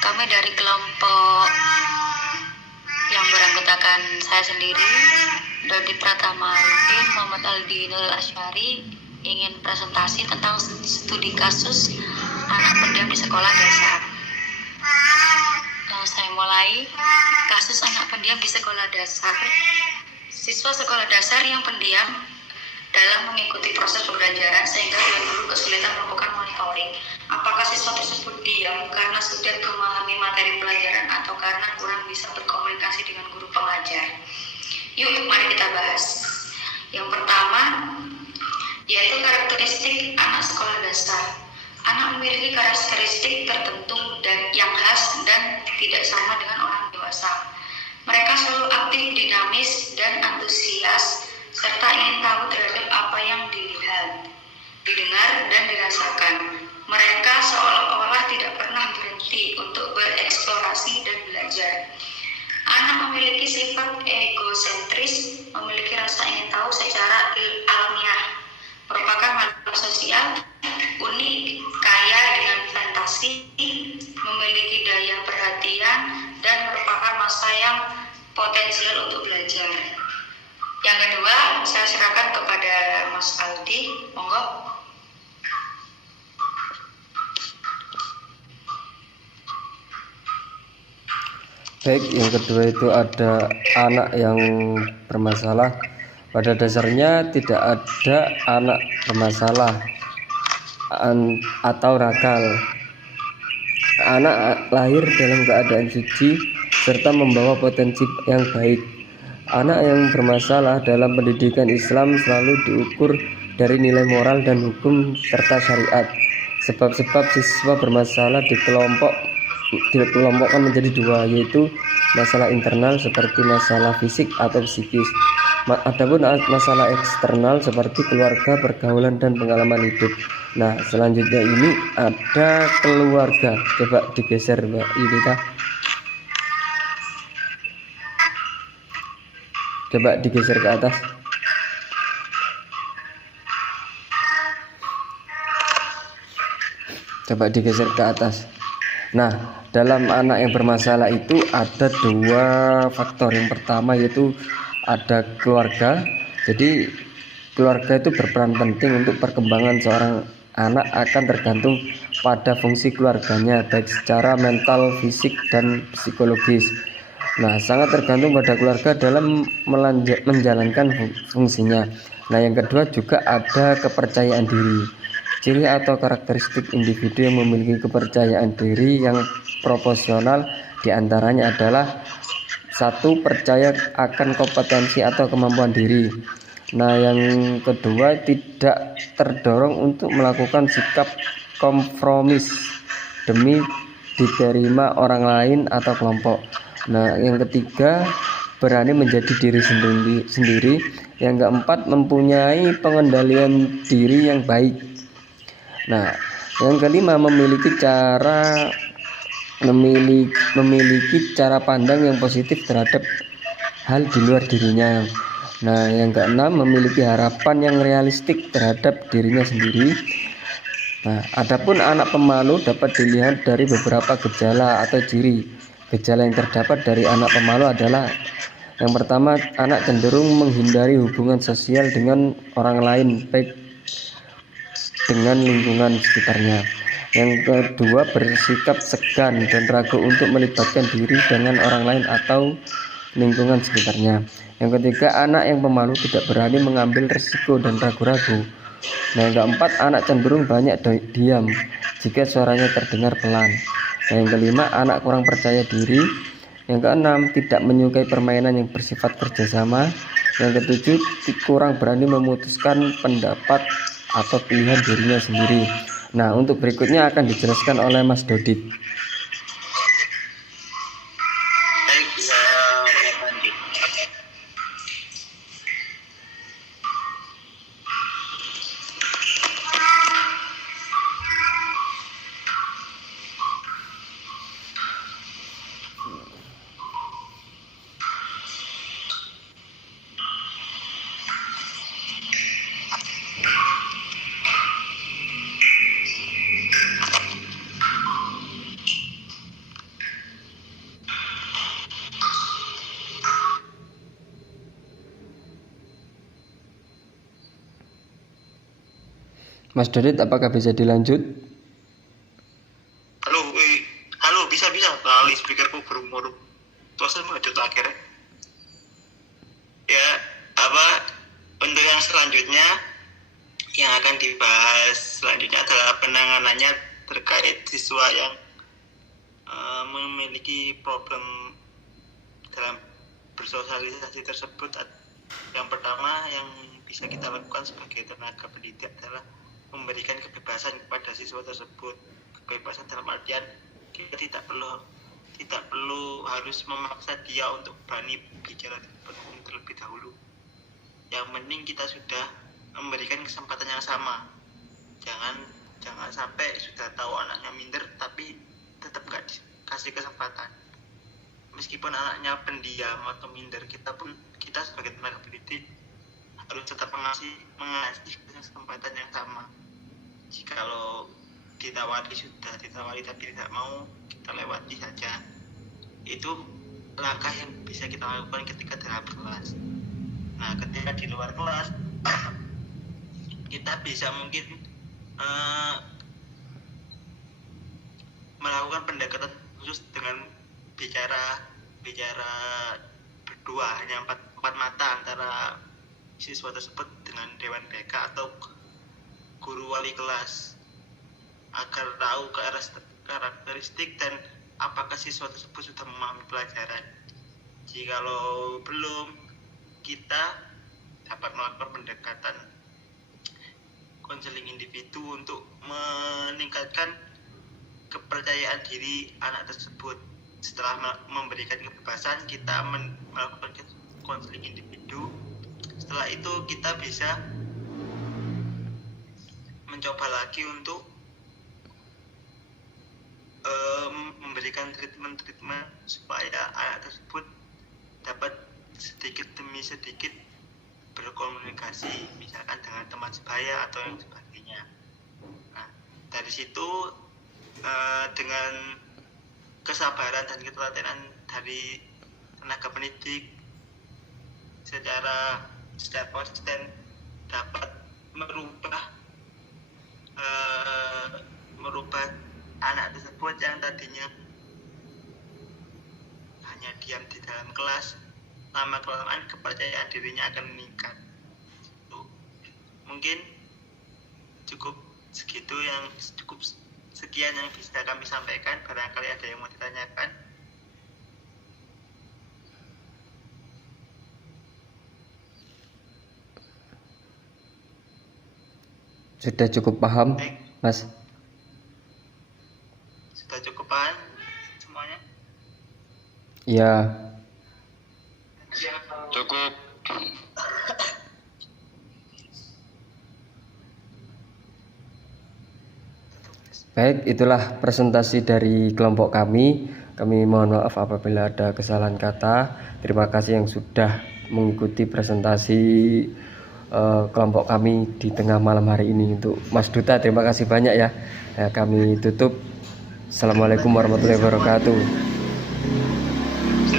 Kami dari kelompok yang beranggotakan saya sendiri, Dodi Pratama Arifin, Muhammad Aldi Nurul Asyari, ingin presentasi tentang studi kasus anak pendiam di sekolah dasar. Langsung saya mulai. Kasus anak pendiam di sekolah dasar. Siswa sekolah dasar yang pendiam dalam mengikuti proses pembelajaran sehingga dia dulu kesulitan melakukan monitoring. Apakah siswa tersebut diam karena sudah memahami materi pelajaran atau karena kurang bisa berkomunikasi dengan guru pengajar? Yuk, mari kita bahas. Yang pertama, yaitu karakteristik anak sekolah dasar. Anak memiliki karakteristik tertentu dan yang khas dan tidak sama dengan orang dewasa. Mereka selalu aktif, dinamis, dan antusias, serta ingin tahu terhadap apa yang dilihat, didengar, dan dirasakan. Mereka seolah-olah tidak pernah berhenti untuk bereksplorasi dan belajar. Anak memiliki sifat egosentris, memiliki rasa ingin tahu secara alamiah, merupakan makhluk sosial, unik, kaya dengan fantasi, memiliki daya perhatian, dan merupakan masa yang potensial untuk belajar. Yang kedua, saya serahkan kepada Mas Aldi, monggo. Baik, yang kedua itu ada anak yang bermasalah. Pada dasarnya tidak ada anak bermasalah atau nakal. Anak lahir dalam keadaan suci serta membawa potensi yang baik. Anak yang bermasalah dalam pendidikan Islam selalu diukur dari nilai moral dan hukum serta syariat. Sebab-sebab siswa bermasalah dikelompokkan menjadi dua, yaitu masalah internal seperti masalah fisik atau psikis. Adapun masalah eksternal seperti keluarga, pergaulan, dan pengalaman hidup. Nah, selanjutnya ini ada keluarga. Coba digeser, Mbak Yudita. Coba digeser ke atas. Coba digeser ke atas. Nah, dalam anak yang bermasalah itu ada dua faktor. Yang pertama yaitu ada keluarga. Jadi keluarga itu berperan penting untuk perkembangan seorang anak, akan tergantung pada fungsi keluarganya baik secara mental, fisik, dan psikologis. Nah, sangat tergantung pada keluarga dalam menjalankan fungsinya. Nah, yang kedua juga ada kepercayaan diri. Ciri atau karakteristik individu yang memiliki kepercayaan diri yang proporsional diantaranya adalah: 1. Percaya akan kompetensi atau kemampuan diri. Nah, yang kedua tidak terdorong untuk melakukan sikap kompromis demi diterima orang lain atau kelompok. Nah, yang ketiga berani menjadi diri sendiri. Yang keempat mempunyai pengendalian diri yang baik. Nah, yang kelima memiliki cara pandang yang positif terhadap hal di luar dirinya. Nah, yang keenam memiliki harapan yang realistik terhadap dirinya sendiri. Nah, adapun anak pemalu dapat dilihat dari beberapa gejala atau ciri. Gejala yang terdapat dari anak pemalu adalah: yang pertama, anak cenderung menghindari hubungan sosial dengan orang lain, baik dengan lingkungan sekitarnya. Yang kedua, bersikap segan dan ragu untuk melibatkan diri dengan orang lain atau lingkungan sekitarnya. Yang ketiga, anak yang pemalu tidak berani mengambil risiko dan ragu-ragu. Nah, yang keempat, anak cenderung banyak diam jika suaranya terdengar pelan. Nah, yang kelima, anak kurang percaya diri. Yang keenam, tidak menyukai permainan yang bersifat kerjasama. Yang ketujuh, kurang berani memutuskan pendapat atau pilihan dirinya sendiri. Nah, untuk berikutnya akan dijelaskan oleh Mas Dodit. Mas Dodit, apakah bisa dilanjut? Halo, halo, bisa lali speakerku berumur. Terus lanjut akhirnya. Ya, apa untuk yang selanjutnya yang akan dibahas selanjutnya adalah penanganannya terkait siswa yang memiliki problem dalam bersosialisasi tersebut. Yang pertama yang bisa kita lakukan sebagai tenaga pendidik adalah memberikan kebebasan kepada siswa tersebut. Kebebasan dalam artian kita tidak perlu harus memaksa dia untuk berani bicara di depan umum terlebih dahulu. Yang penting kita sudah memberikan kesempatan yang sama. Jangan sampai sudah tahu anaknya minder tapi tetap nggak dikasih kesempatan. Meskipun anaknya pendiam atau minder, kita sebagai tenaga pendidik harus tetap mengasih kesempatan yang sama. Jikalau ditawari tapi tidak mau, kita lewati saja. Itu langkah yang bisa kita lakukan ketika dalam kelas. Nah, ketika di luar kelas kita bisa mungkin melakukan pendekatan khusus dengan bicara berdua, hanya empat mata antara siswa tersebut dengan Dewan BK atau guru wali kelas, agar tahu karakteristik dan apakah siswa tersebut sudah memahami pelajaran. Jikalau belum, kita dapat melakukan pendekatan konseling individu untuk meningkatkan kepercayaan diri anak tersebut. Setelah memberikan kebebasan, kita melakukan konseling individu. Setelah itu kita bisa mencoba lagi untuk memberikan treatment supaya anak tersebut dapat sedikit demi sedikit berkomunikasi, misalkan dengan teman sebaya atau yang sebagainya. Nah, dari situ dengan kesabaran dan ketelatenan dari tenaga pendidik secara konsisten dapat merubah anak tersebut yang tadinya hanya diam di dalam kelas. Lama-kelamaan kepercayaan dirinya akan meningkat. Mungkin cukup sekian yang bisa kami sampaikan. Barangkali ada yang mau ditanyakan. Sudah cukup paham, Mas? Sudah cukup paham semuanya? Ya. Cukup. Baik, itulah presentasi dari kelompok kami. Kami mohon maaf apabila ada kesalahan kata. Terima kasih yang sudah mengikuti presentasi kelompok kami di tengah malam hari ini. Untuk Mas Duta, terima kasih banyak ya. Kami tutup. Assalamualaikum warahmatullahi wabarakatuh.